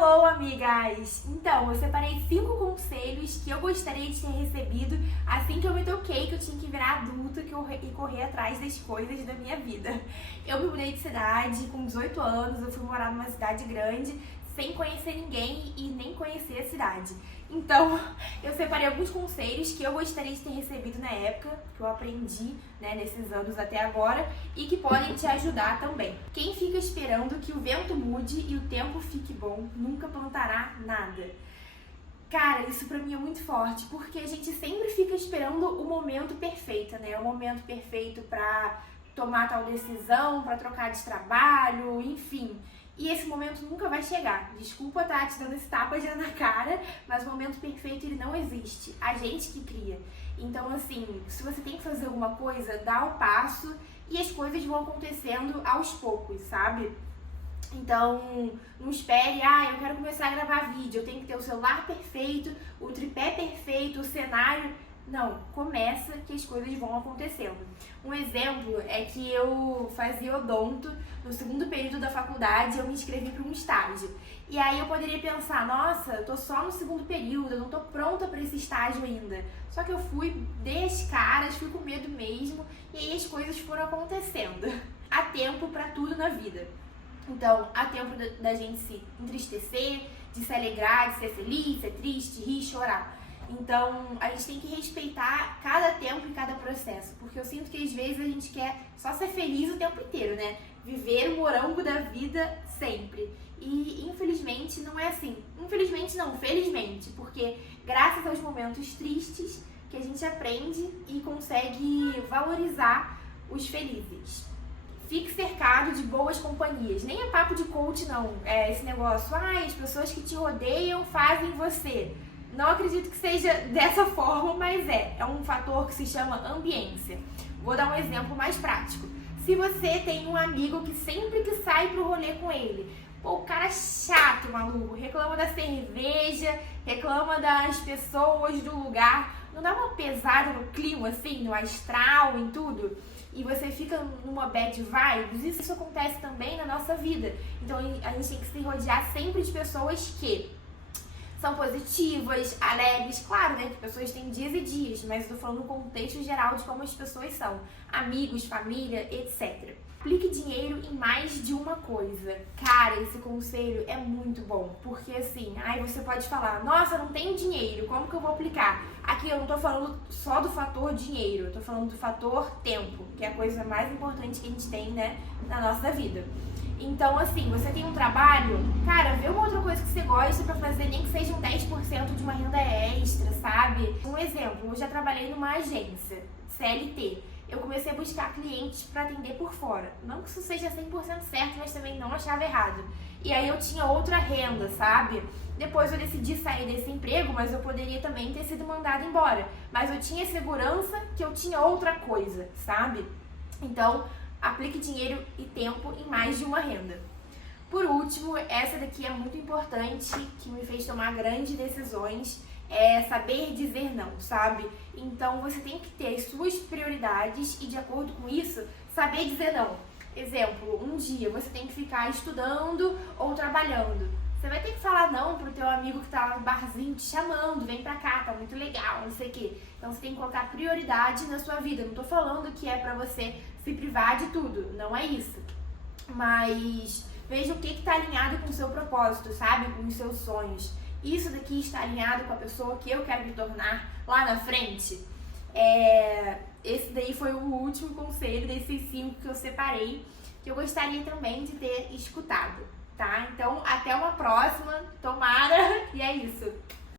Hello, amigas! Então, eu separei 5 conselhos que eu gostaria de ter recebido assim que eu me toquei que eu tinha que virar adulta e correr atrás das coisas da minha vida. Eu me mudei de cidade com 18 anos, eu fui morar numa cidade grande sem conhecer ninguém e nem conhecer a cidade. Então, eu separei alguns conselhos que eu gostaria de ter recebido na época, que eu aprendi, nesses anos até agora, e que podem te ajudar também. Quem fica esperando que o vento mude e o tempo fique bom, nunca plantará nada. Cara, isso pra mim é muito forte, porque a gente sempre fica esperando o momento perfeito, O momento perfeito pra tomar tal decisão, pra trocar de trabalho, enfim. E esse momento nunca vai chegar. Desculpa estar te dando esse tapa já na cara, mas o momento perfeito ele não existe. A gente que cria. Então, assim, se você tem que fazer alguma coisa, dá o passo e as coisas vão acontecendo aos poucos, sabe? Então, não espere, eu quero começar a gravar vídeo, eu tenho que ter o celular perfeito, o tripé perfeito, o cenário. Não, começa que as coisas vão acontecendo. Um exemplo é que eu fazia odonto no segundo período da faculdade, eu me inscrevi para um estágio. E aí eu poderia pensar, nossa, eu tô só no segundo período, eu não tô pronta para esse estágio ainda. Só que eu dei as caras, fui com medo mesmo, e aí as coisas foram acontecendo. Há tempo para tudo na vida. Então, há tempo da gente se entristecer, de se alegrar, de ser feliz, ser triste, rir, chorar. Então, a gente tem que respeitar cada tempo e cada processo, porque eu sinto que às vezes a gente quer só ser feliz o tempo inteiro, Viver o morango da vida sempre. E infelizmente não é assim. Infelizmente não, felizmente, porque graças aos momentos tristes que a gente aprende e consegue valorizar os felizes. Fique cercado de boas companhias. Nem é papo de coach, não. É esse negócio, as pessoas que te rodeiam fazem você. Não acredito que seja dessa forma, mas é um fator que se chama ambiência. Vou dar um exemplo mais prático. Se você tem um amigo que sempre que sai pro rolê com ele, o cara é chato, maluco, reclama da cerveja, reclama das pessoas do lugar, não dá uma pesada no clima, assim, no astral, em tudo? E você fica numa bad vibes, isso acontece também na nossa vida. Então a gente tem que se rodear sempre de pessoas que são positivas, alegres, claro, que pessoas têm dias e dias, mas eu tô falando no contexto geral de como as pessoas são, amigos, família, etc. Aplique dinheiro em mais de uma coisa. Cara, esse conselho é muito bom, porque assim, você pode falar, nossa, não tenho dinheiro, como que eu vou aplicar? Aqui eu não tô falando só do fator dinheiro, eu tô falando do fator tempo, que é a coisa mais importante que a gente tem, na nossa vida. Então, assim, você tem um trabalho, cara, vê uma outra coisa que você gosta pra fazer, nem que seja um 10% de uma renda extra, sabe? Um exemplo, eu já trabalhei numa agência, CLT. Eu comecei a buscar clientes pra atender por fora. Não que isso seja 100% certo, mas também não achava errado. E aí eu tinha outra renda, sabe? Depois eu decidi sair desse emprego, mas eu poderia também ter sido mandada embora. Mas eu tinha segurança que eu tinha outra coisa, sabe? Então, aplique dinheiro e tempo em mais de uma renda. Por último, essa daqui é muito importante, que me fez tomar grandes decisões, é saber dizer não, sabe? Então você tem que ter as suas prioridades e de acordo com isso, saber dizer não. Exemplo, um dia você tem que ficar estudando ou trabalhando. Você vai ter que falar não pro teu amigo que tá lá no barzinho te chamando, vem pra cá, tá muito legal, não sei o quê. Então você tem que colocar prioridade na sua vida. Não tô falando que é pra você se privar de tudo, não é isso. Mas veja o que tá alinhado com o seu propósito, sabe? Com os seus sonhos. Isso daqui está alinhado com a pessoa que eu quero me tornar lá na frente. Esse daí foi o último conselho desses 5 que eu separei, que eu gostaria também de ter escutado, tá? Então, até uma próxima, tomara, e é isso.